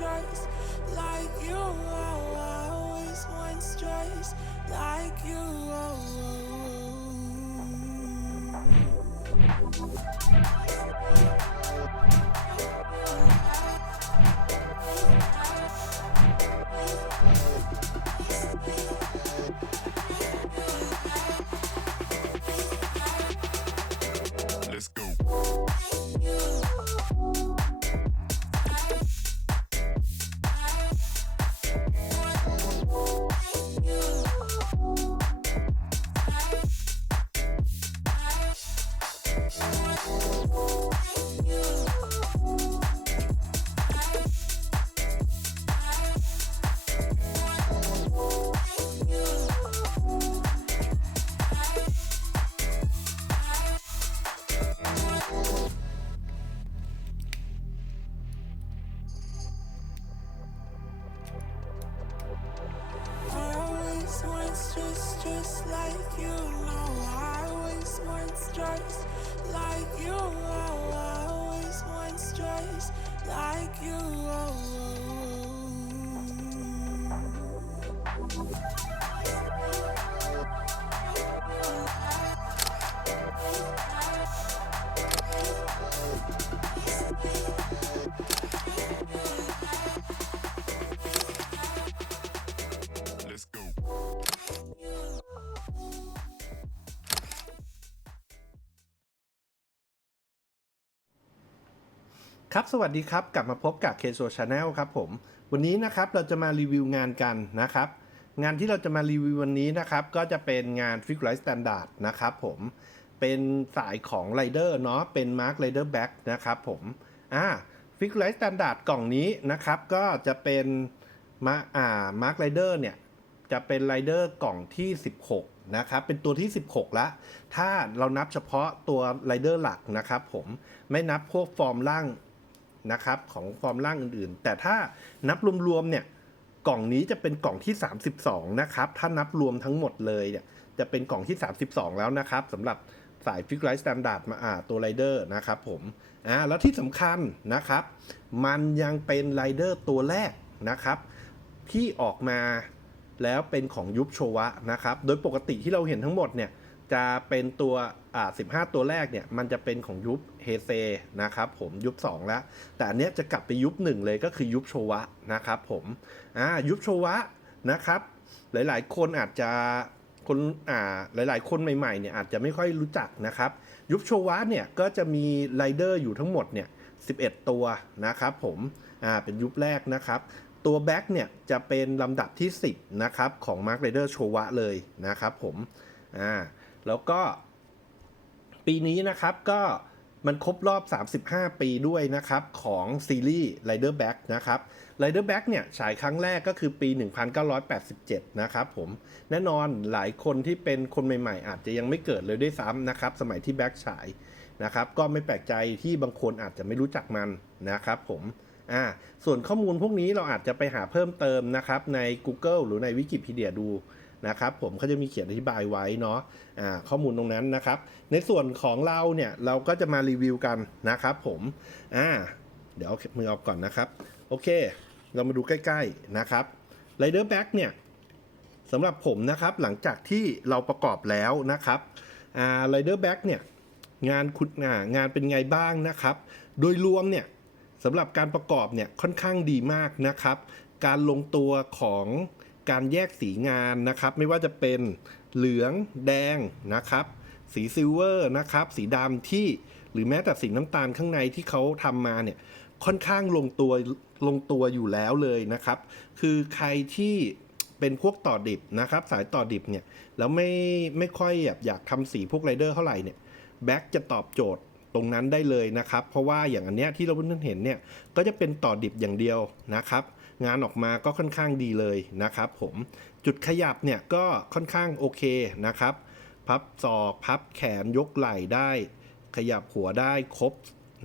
stress like you I always want stress like you oh. Like you. No, I always once just like you. Oh, I always once just like you. Oh, Let's ครับ สวัสดีครับ กลับมาพบกับ k s o Channel ครับผม วันนี้นะครับเราจะมารีวิวงานกันนะครับ งานที่เราจะมารีวิววันนี้นะครับ ก็จะเป็นงาน Fix Light Standard นะครับผม เป็นสายของ Rider เนาะ เป็น Mark Rider Back นะครับผม อ่า Fix Light Standard กล่องนี้นะครับ ก็จะเป็นมาอ่า Mark Rider เนี่ย จะเป็นไรเดอร์กล่องที่ 16 นะครับ เป็นตัวที่ 16 ละ ถ้าเรานับเฉพาะตัวไรเดอร์หลักนะครับผม ไม่นับพวกฟอร์มล่าง นะครับของฟอร์มล่างอื่นๆ แต่ถ้านับรวมๆเนี่ยกล่องนี้จะเป็นกล่องที่ 32 นะครับ ถ้านับรวมทั้งหมดเลยเนี่ยจะเป็นกล่องที่ 32 แล้วนะครับสำหรับสายฟิกไลท์สแตนดาร์ดมาอ่าตัวไรเดอร์นะครับผมอ่าแล้วที่สำคัญนะครับ มันยังเป็นไรเดอร์ตัวแรกนะครับ ที่ออกมาแล้วเป็นของยุบโชวะนะครับ โดยปกติที่เราเห็นทั้งหมดเนี่ยจะเป็นตัว อ่า15 ตัวแรกเนี่ยมันจะเป็นของยุบเฮเซนะครับผมยุบ2แล้ว แต่อันเนี้ยจะกลับไปยุบ1เลยก็คือยุบโชวะนะครับผมอ่ายุบโชวะนะครับ หลายๆ คนอาจจะคนอ่าหลาย ๆ คนใหม่ๆเนี่ยอาจจะไม่ค่อยรู้จักนะครับ ยุบโชวะเนี่ยก็จะมีไรเดอร์อยู่ทั้งหมดเนี่ย11 ตัวนะครับผมอ่าเป็นยุบแรกนะครับตัวแบ็กเนี่ยจะเป็นลำดับที่ 10 นะครับ ของ Mark Rider โชวะเลยนะครับผมอ่าแล้วก็ ปีนี้นะครับก็มันครบรอบ 35 ปีด้วยนะครับของซีรีส์ Rider Back นะครับ Rider Back เนี่ยฉายครั้งแรกก็คือปี 1987 นะครับผม แน่นอนหลายคนที่เป็นคนใหม่ๆ อาจจะยังไม่เกิดเลยด้วยซ้ำนะครับ สมัยที่แบ็กฉายนะครับ ก็ไม่แปลกใจที่บางคนอาจจะไม่รู้จักมันนะครับผมอ่าส่วนข้อมูลพวกนี้เราอาจจะไปหาเพิ่มเติมนะครับใน Google หรือในวิกิพีเดียดู นะครับผมเขาจะมีเขียนอธิบายไว้เนาะอ่าข้อมูลตรงนั้นนะครับ ในส่วนของเราเนี่ยเราก็จะมารีวิวกันนะครับผมอ่าเดี๋ยวมือออกก่อนนะครับ โอเค เรามาดูใกล้ ๆนะครับ Rider Back เนี่ยสำหรับผมนะครับหลังจากที่เราประกอบแล้วนะครับอ่า Rider Back เนี่ยงานคุณงานเป็นไงบ้างนะครับ โดยรวมเนี่ยสำหรับการประกอบเนี่ยค่อนข้างดีมากนะครับ การลงตัวของ การแยกสีงานนะครับ ไม่ว่าจะเป็นเหลืองแดงนะครับ สีซิลเวอร์นะครับ สีดำที่หรือแม้แต่สีน้ำตาลข้างในที่เขาทำมาเนี่ยค่อนข้างลงตัวลงตัวอยู่แล้วเลยนะครับ คือใครที่เป็นพวกต่อดิบนะครับ สายต่อดิบเนี่ยแล้วไม่ไม่ค่อยแบบอยากทำสีพวกไรเดอร์เท่าไหร่เนี่ยแบ็กจะตอบโจทย์ตรงนั้นได้เลยนะครับ เพราะว่าอย่างอันเนี้ยที่เราเพิ่งเห็นเนี่ยก็จะเป็นต่อดิบอย่างเดียวนะครับ งานออกมาก็ค่อนข้างดีเลยนะครับผมจุดขยับเนี่ยก็ค่อนข้างโอเคนะครับ พับศอกพับแขนยกไหล่ได้ ขยับหัวได้ครบ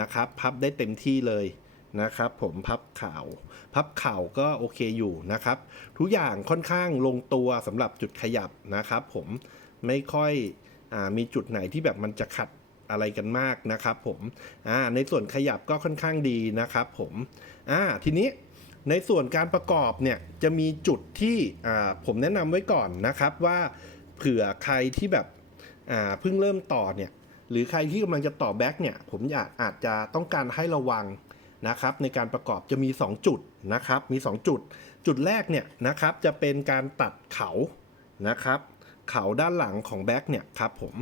นะครับ พับได้เต็มที่เลยนะครับผมพับเข่าพับเข่าก็โอเคอยู่นะครับ ทุกอย่างค่อนข้างลงตัวสำหรับจุดขยับนะครับผมไม่ค่อยอมีจุดไหนที่แบบมันจะขัดอะไรกันมากนะครับผมในส่วนขยับก็ค่อนข้างดีนะครับผมทีนี้ ในส่วนการประกอบเนี่ยจะมีจุดที่ผมแนะนำไว้ก่อนนะครับว่าเผื่อใครที่แบบเพิ่งเริ่มต่อเนี่ยหรือใครที่กำลังจะต่อแบ็กเนี่ยผมอยากอาจจะต้องการให้ระวังนะครับในการประกอบจะมี 2 จุดนะครับมี 2 จุด จุดแรกเนี่ยนะครับจะเป็นการตัดเขานะครับเขาด้านหลังของแบ็กเนี่ยครับผม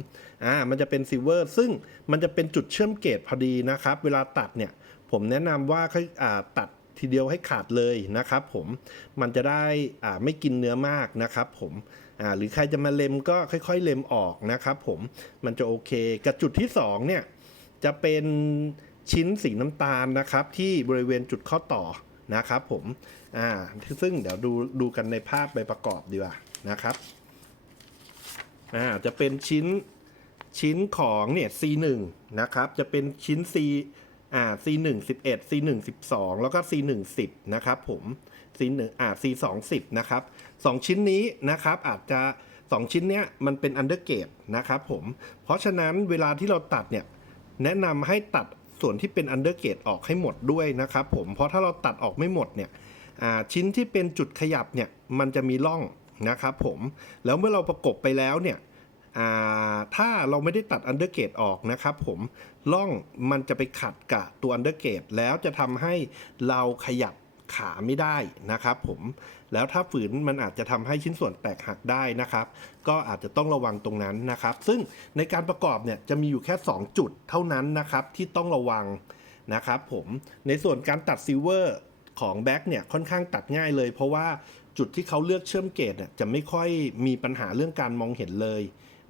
อ่ามันจะเป็นซิเวอร์ซึ่งมันจะเป็นจุดเชื่อมเกตพอดีนะครับ เวลาตัดเนี่ยผมแนะนำว่าค่อยอ่าตัด ทีเดียวให้ขาดเลยนะครับผมมันจะได้อ่าไม่กินเนื้อมากนะครับผมอ่าหรือใครจะมาเล็มก็ค่อยๆเล็มออกนะครับผมมันจะโอเคกับจุดที่สองเนี่ยจะเป็นชิ้นสีน้ำตาลนะครับ ที่บริเวณจุดข้อต่อนะครับผมอ่าซึ่งเดี๋ยวดูดูกันในภาพใบประกอบดีกว่านะครับอ่าจะเป็นชิ้นชิ้นของเนี่ย C1 นะครับ จะเป็นชิ้น C อ่า C1 11 C1 12 แล้วก็ C1 10 นะครับผม C1 อ่า C2 10 นะครับสองชิ้นนี้นะครับอาจจะ 2 ชิ้นเนี้ยมันเป็น undergate นะครับผม เพราะฉะนั้นเวลาที่เราตัดเนี่ย แนะนำให้ตัดส่วนที่เป็น undergate ออกให้หมดด้วยนะครับผม เพราะถ้าเราตัดออกไม่หมดเนี่ยอ่าชิ้นที่เป็นจุดขยับเนี่ยมันจะมีร่องนะครับผม แล้วเมื่อเราประกบไปแล้วเนี่ย ถ้าเราไม่ได้ตัด undergate ออกนะครับผมร่องมันจะไปขัดกับตัว undergate แล้วจะทำให้เราขยับขาไม่ได้นะครับผมแล้วถ้าฝืนมันอาจจะทำให้ชิ้นส่วนแตกหักได้นะครับ ก็อาจจะต้องระวังตรงนั้นนะครับ ซึ่งในการประกอบเนี่ยจะมีอยู่แค่ 2 จุดเท่านั้นนะครับที่ต้องระวังนะครับผมในส่วนการตัดซิลเวอร์ของแบ็กเนี่ยค่อนข้างตัดง่ายเลย เพราะว่าจุดที่เขาเลือกเชื่อมเกตเนี่ยจะไม่ค่อยมีปัญหาเรื่องการมองเห็นเลย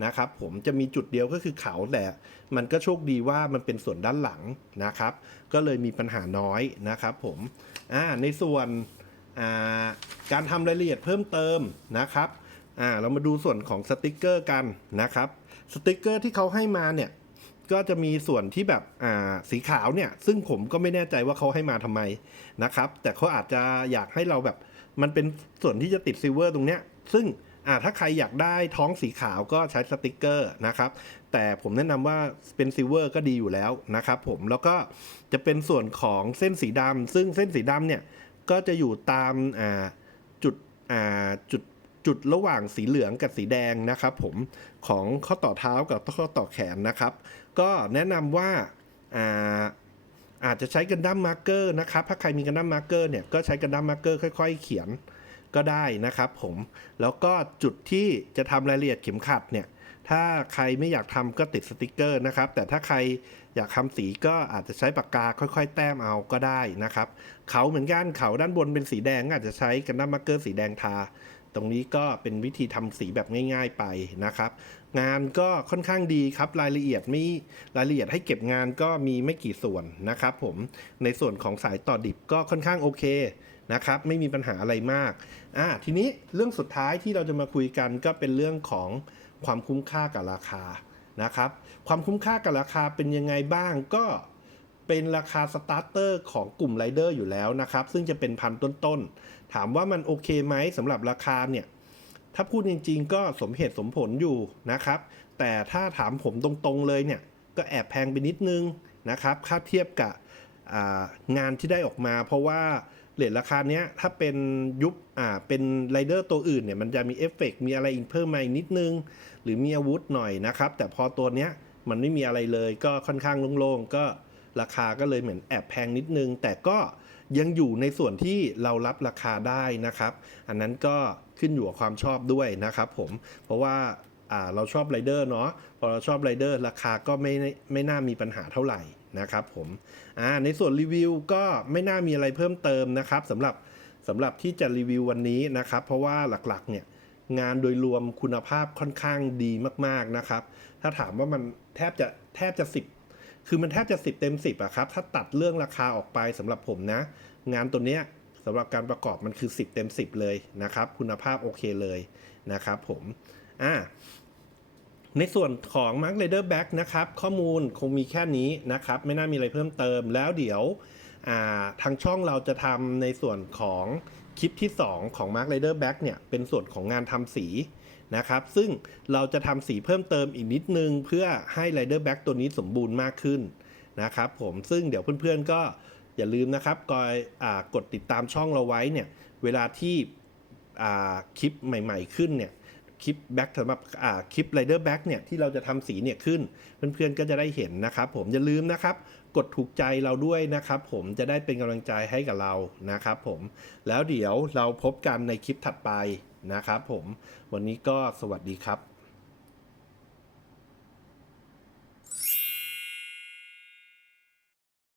นะครับผมจะมีจุดเดียวก็คือเขาแต่มันก็โชคดีว่ามันเป็นส่วนด้านหลังนะครับ ก็เลยมีปัญหาน้อยนะครับผมอ่าในส่วนการทำรายละเอียดเพิ่มเติมนะครับอ่าเรามาดูส่วนของสติกเกอร์กันนะครับสติกเกอร์ที่เขาให้มาเนี่ยก็จะมีส่วนที่แบบอ่าสีขาวเนี่ยซึ่งผมก็ไม่แน่ใจว่าเขาให้มาทำไมนะครับ แต่เขาอาจจะอยากให้เราแบบมันเป็นส่วนที่จะติดซิลเวอร์ตรงเนี้ยซึ่ง อ่าถ้าใครอยากได้ท้องสีขาวก็ใช้สติกเกอร์นะครับแต่ผมแนะนำว่าเป็นซิลเวอร์ก็ดีอยู่แล้วนะครับผมแล้วก็จะเป็นส่วนของเส้นสีดำซึ่งเส้นสีดำเนี่ยก็จะอยู่ตามอ่าจุดอ่าจุดจุดระหว่างสีเหลืองกับสีแดงนะครับผมของข้อต่อเท้ากับข้อต่อแขนนะครับ ก็แนะนำว่าอ่าอาจจะใช้กันดั้มมาร์กเกอร์นะครับ ถ้าใครมีกันดั้มมาร์กเกอร์เนี่ยก็ใช้กันดั้มมาร์กเกอร์ค่อย ๆ เขียน ก็ได้นะครับผม แล้วก็จุดที่จะทำรายละเอียดเข็มขัดเนี่ย ถ้าใครไม่อยากทำก็ติดสติกเกอร์นะครับ แต่ถ้าใครอยากทำสีก็อาจจะใช้ปากกาค่อย ๆ แต้มเอาก็ได้นะครับ เขาเหมือนกันเขาด้านบนเป็นสีแดงอาจจะใช้กันดั้มมาร์กเกอร์สีแดงทา ตรงนี้ก็เป็นวิธีทำสีแบบง่าย ๆไปนะครับ งานก็ค่อนข้างดีครับ รายละเอียดไม่รายละเอียดให้เก็บงานก็มีไม่กี่ส่วนนะครับผม ในส่วนของสายต่อดิบก็ค่อนข้างโอเค นะครับไม่มีปัญหาอะไรมากอ่าทีนี้เรื่องสุดท้ายที่เราจะมาคุยกันก็เป็นเรื่องของความคุ้มค่ากับราคานะครับความคุ้มค่ากับราคาเป็นยังไงบ้างก็เป็นราคาสตาร์เตอร์ของกลุ่มไรเดอร์อยู่แล้วนะครับ ซึ่งจะเป็นพันต้นๆ ถามว่ามันโอเคไหมสำหรับราคาเนี่ย ถ้าพูดจริงๆ ก็สมเหตุสมผลอยู่นะครับ แต่ถ้าถามผมตรงๆเลยเนี่ย ก็แอบแพงไปนิดนึงนะครับค่าเทียบกับงานที่ได้ออกมา เพราะว่า เลทราคาเนี้ยถ้าเป็นยุคอ่าเป็นไรเดอร์ตัวอื่นเนี่ยมันจะมีเอฟเฟกต์มีอะไรอีกเพิ่มมาอีกนิดนึง หรือมีอาวุธหน่อยนะครับ แต่พอตัวเนี้ยมันไม่มีอะไรเลยก็ค่อนข้างโล่งๆ ก็ราคาก็เลยเหมือนแอบแพงนิดนึง แต่ก็ยังอยู่ในส่วนที่เรารับราคาได้นะครับ อันนั้นก็ขึ้นอยู่กับความชอบด้วยนะครับผมเพราะว่าอ่าเราชอบไรเดอร์เนาะพอเราชอบไรเดอร์ราคาก็ไม่ไม่น่ามีปัญหาเท่าไหร่ นะครับผมอ่าในส่วนรีวิวก็ไม่น่ามีอะไรเพิ่มเติมนะครับสำหรับสำหรับที่จะรีวิววันนี้นะครับ เพราะว่าหลักๆเนี่ยงานโดยรวมคุณภาพค่อนข้างดีมากๆนะครับ ถ้าถามว่ามันแทบจะแทบจะสิบคือมันแทบจะสิบเต็มสิบอะครับ ถ้าตัดเรื่องราคาออกไปสำหรับผมนะ งานตัวเนี้ยสำหรับการประกอบมันคือ 10 เต็ม 10 เลยนะครับ คุณภาพโอเคเลยนะครับผม อ่า ในส่วนของ Mark Rider Back นะครับ ข้อมูลคงมีแค่นี้นะครับ ไม่น่ามีอะไรเพิ่มเติม แล้วเดี๋ยวาทางช่องเราจะทำในส่วนของคลิปที่ 2 ของ Mark Rider Back เนี่ยเป็นส่วนของงานทำสีนะครับ ซึ่งเราจะทำสีเพิ่มเติมอีกนิดนึง เพื่อให้ Rider Back ตัวนี้สมบูรณ์มากขึ้นนะครับผมซึ่งเดี๋ยวเพื่อนๆก็อย่าลืมนะครับกอยอกดติดตามช่องเราไว้เนี่ยเวลาที่คลิปใหม่ ๆ ขึ้นเนี่ย คลิปแบ็กสำหรับคลิปไรเดอร์แบ็กเนี่ยที่เราจะทำสีเนี่ยขึ้น เพื่อนๆก็จะได้เห็นนะครับผมอย่าลืมนะครับ กดถูกใจเราด้วยนะครับผมจะได้เป็นกำลังใจให้กับเรานะครับผมแล้วเดี๋ยวเราพบกันในคลิปถัดไปนะครับผมวันนี้ก็สวัสดีครับ